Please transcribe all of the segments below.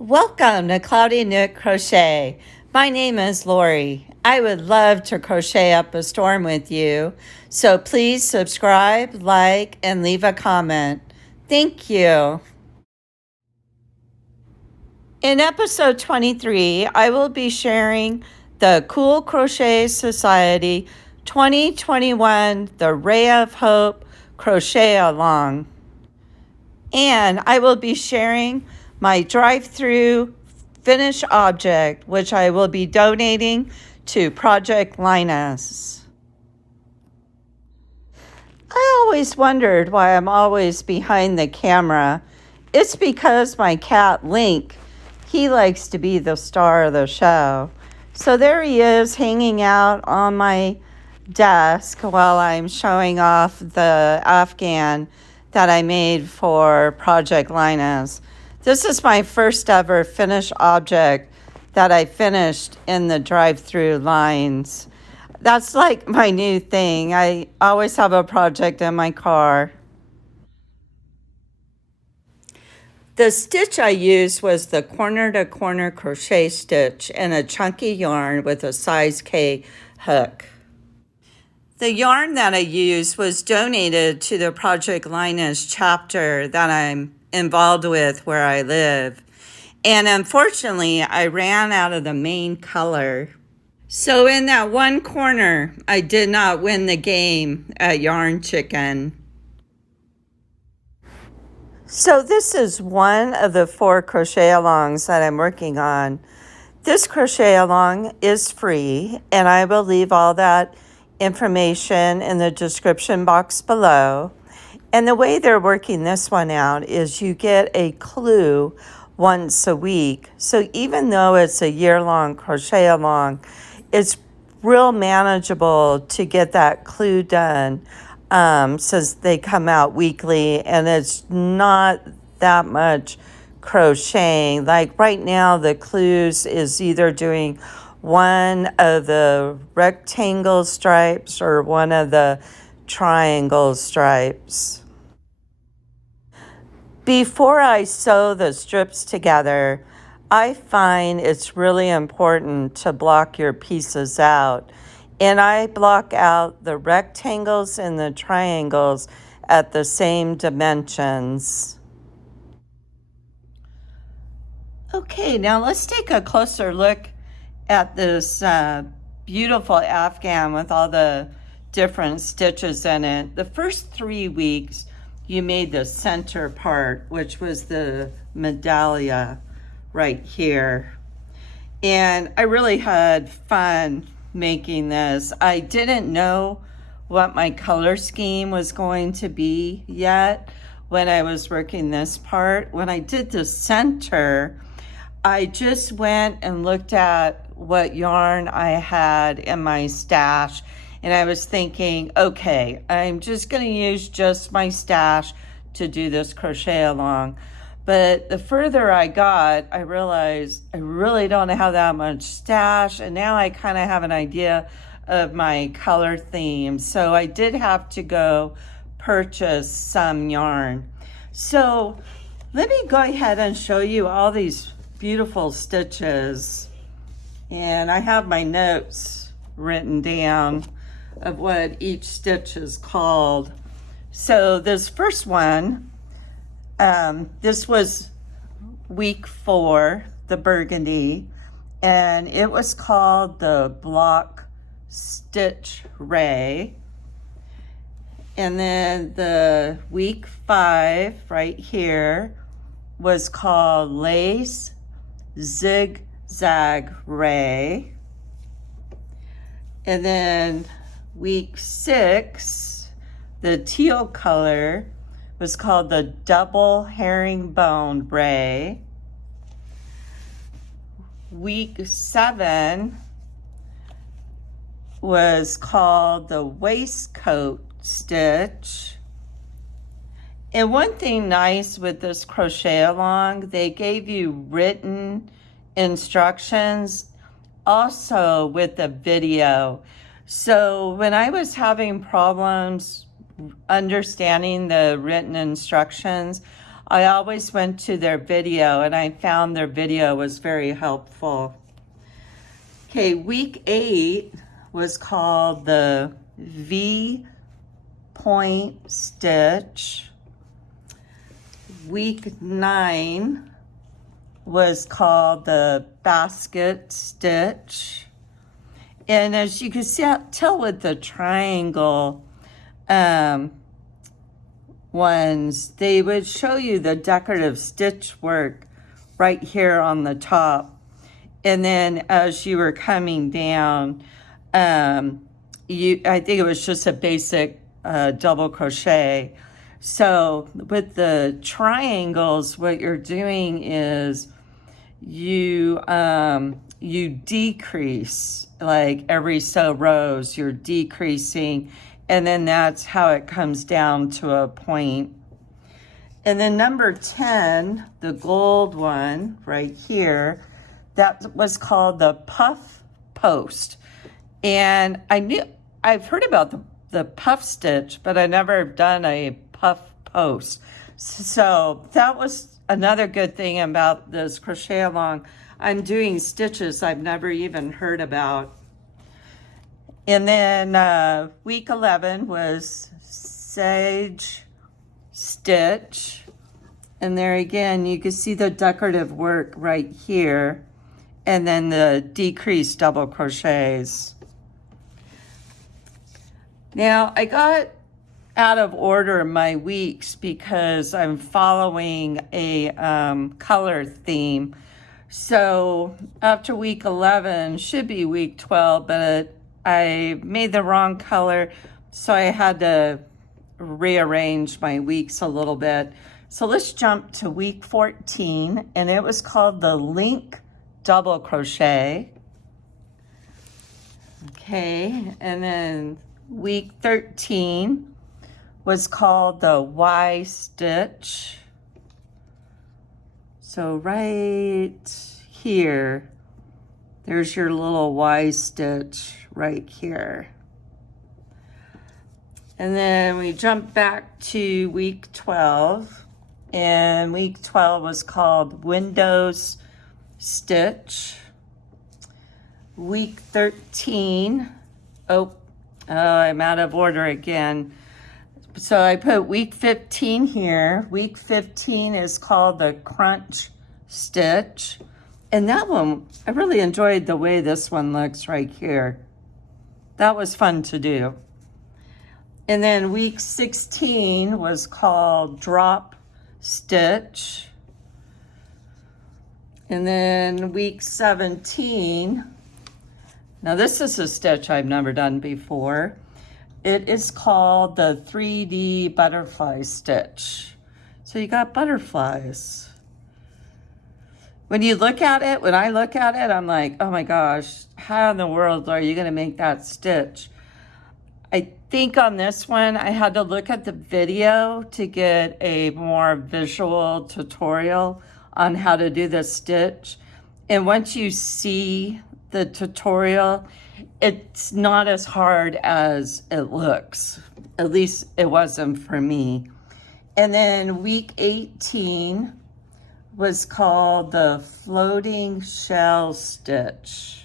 Welcome to Cloudy Nook Crochet. My name is Lori. I would love to crochet up a storm with you, so please subscribe, like, and leave a comment. Thank you. In episode 23, I will be sharing the Cool Crochet Society 2021 The Ray of Hope Crochet Along. And I will be sharing my drive-thru finished object, which I will be donating to Project Linus. I always wondered why I'm always behind the camera. It's because my cat Link, he likes to be the star of the show. So there he is hanging out on my desk while I'm showing off the Afghan that I made for Project Linus. This is my first ever finished object that I finished in the drive-thru lines. That's like my new thing. I always have a project in my car. The stitch I used was the corner-to-corner crochet stitch in a chunky yarn with a size K hook. The yarn that I used was donated to the Project Linus chapter that I'm involved with where I live. And unfortunately, I ran out of the main color. So in that one corner, I did not win the game at Yarn Chicken. So this is one of the 4 crochet alongs that I'm working on. This crochet along is free, and I will leave all that information in the description box below. And the way they're working this one out is you get a clue once a week. So even though it's a year-long crochet along, it's real manageable to get that clue done since they come out weekly, and it's not that much crocheting. Like right now, the clues is either doing one of the rectangle stripes or one of the triangle stripes. Before I sew the strips together, I find it's really important to block your pieces out. And I block out the rectangles and the triangles at the same dimensions. Okay, now let's take a closer look at this beautiful Afghan with all the different stitches in it. The first 3 weeks, you made the center part, which was the medallia right here. And I really had fun making this. I didn't know what my color scheme was going to be yet when I was working this part. When I did the center, I just went and looked at what yarn I had in my stash, and I was thinking, okay, I'm just going to use just my stash to do this crochet along. But the further I got, I realized I really don't have that much stash, and now I kind of have an idea of my color theme. So I did have to go purchase some yarn. So let me go ahead and show you all these beautiful stitches. And I have my notes written down of what each stitch is called. So this first one, this was week 4, the burgundy, and it was called the block stitch ray. And then the week 5 right here was called lace zigzag ray. And then week 6, the teal color, was called the double herringbone ray. Week 7 was called the waistcoat stitch. And one thing nice with this crochet along, they gave you written instructions also with the video. So when I was having problems understanding the written instructions, I always went to their video, and I found their video was very helpful. Okay, week 8 was called the V-point stitch. Week 9 was called the basket stitch. And as you can tell with the triangle ones, they would show you the decorative stitch work right here on the top. And then as you were coming down, I think it was just a basic double crochet. So with the triangles, what you're doing is you decrease, like every so rows, you're decreasing, and then that's how it comes down to a point. And then number 10, the gold one right here, that was called the puff post. And I've heard about the puff stitch, but I never done a puff post. So that was another good thing about this crochet along. I'm doing stitches I've never even heard about. And then week 11 was sage stitch. And there again, you can see the decorative work right here. And then the decreased double crochets. Now, I got out of order my weeks because I'm following a color theme. So after week 11 should be week 12, but I made the wrong color, so I had to rearrange my weeks a little bit. So let's jump to week 14, and it was called the link double crochet. Okay, and then week 13 was called the Y stitch. So right here, there's your little Y stitch right here. And then we jump back to week 12, and week 12 was called Windows stitch. Week 13, I'm out of order again. So I put week 15 here. Week 15 is called the crunch stitch. And that one, I really enjoyed the way this one looks right here. That was fun to do. And then week 16 was called drop stitch. And then week 17, now this is a stitch I've never done before. It is called the 3D butterfly stitch. So you got butterflies. When you look at it, when I look at it, I'm like, oh my gosh, how in the world are you gonna make that stitch? I think on this one, I had to look at the video to get a more visual tutorial on how to do the stitch. And once you see the tutorial, it's not as hard as it looks. At least it wasn't for me. And then week 18 was called the floating shell stitch.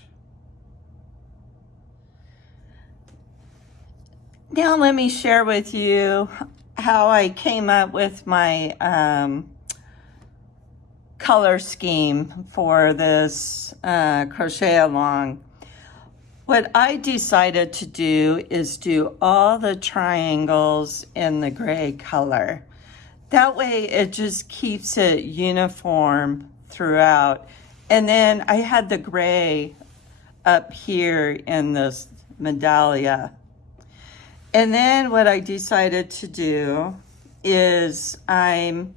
Now let me share with you how I came up with my color scheme for this crochet along. What I decided to do is do all the triangles in the gray color. That way it just keeps it uniform throughout. And then I had the gray up here in this medallia. And then what I decided to do is I'm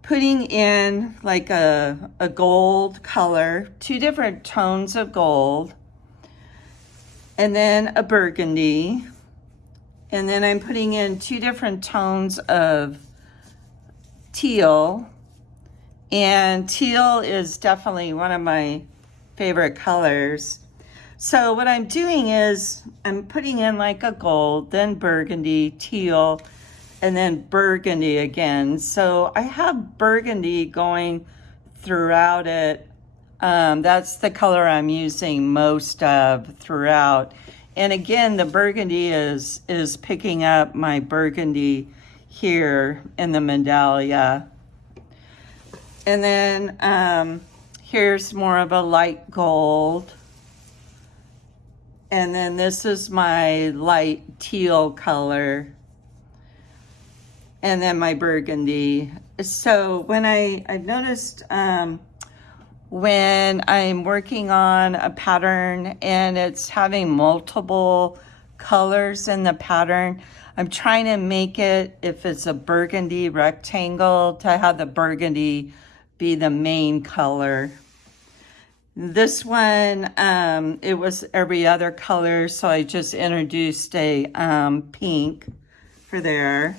putting in like a gold color, 2 different tones of gold, and then a burgundy. And then I'm putting in 2 different tones of teal. And teal is definitely one of my favorite colors. So what I'm doing is I'm putting in like a gold, then burgundy, teal, and then burgundy again. So I have burgundy going throughout it. That's the color I'm using most of throughout. And again, the burgundy is picking up my burgundy here in the medallia. And then here's more of a light gold. And then this is my light teal color. And then my burgundy. So when I've noticed when I'm working on a pattern and it's having multiple colors in the pattern, I'm trying to make it, if it's a burgundy rectangle, to have the burgundy be the main color. This one, it was every other color, so I just introduced a pink for there.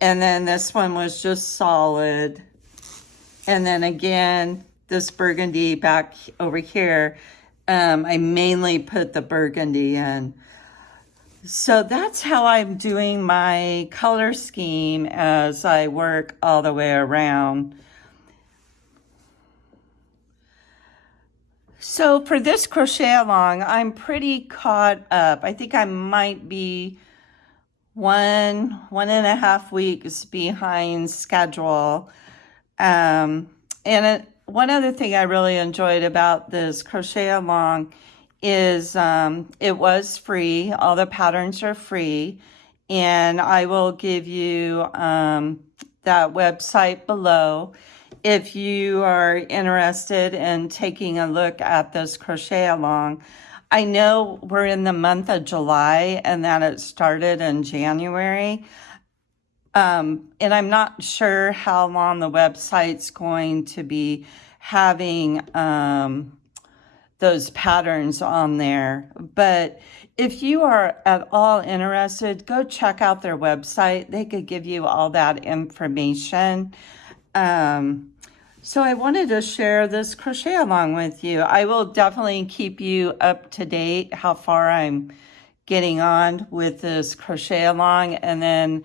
And then this one was just solid. And then again, this burgundy back over here, I mainly put the burgundy in. So that's how I'm doing my color scheme as I work all the way around. So for this crochet along, I'm pretty caught up. I think I might be one and a half weeks behind schedule. One other thing I really enjoyed about this crochet along is it was free. All the patterns are free. And I will give you that website below. If you are interested in taking a look at this crochet along, I know we're in the month of July and that it started in January. And I'm not sure how long the website's going to be having those patterns on there. But if you are at all interested, go check out their website. They could give you all that information. So I wanted to share this crochet along with you. I will definitely keep you up to date how far I'm getting on with this crochet along. And then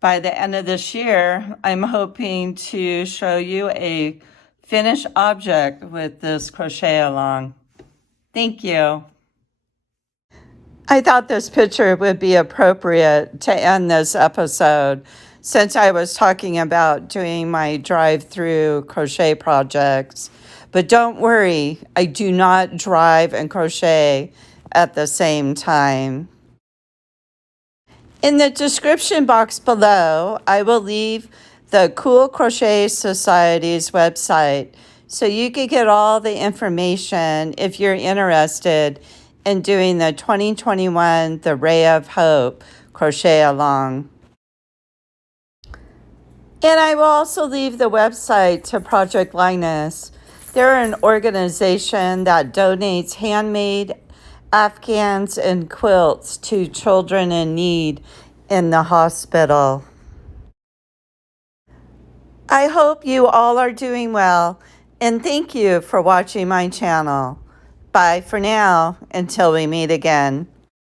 by the end of this year, I'm hoping to show you a finished object with this crochet along. Thank you. I thought this picture would be appropriate to end this episode, since I was talking about doing my drive-through crochet projects. But don't worry, I do not drive and crochet at the same time. In the description box below, I will leave the Cool Crochet Society's website so you can get all the information if you're interested in doing the 2021 The Ray of Hope crochet along. And I will also leave the website to Project Linus. They're an organization that donates handmade Afghans and quilts to children in need in the hospital. I hope you all are doing well, and thank you for watching my channel. Bye for now, until we meet again.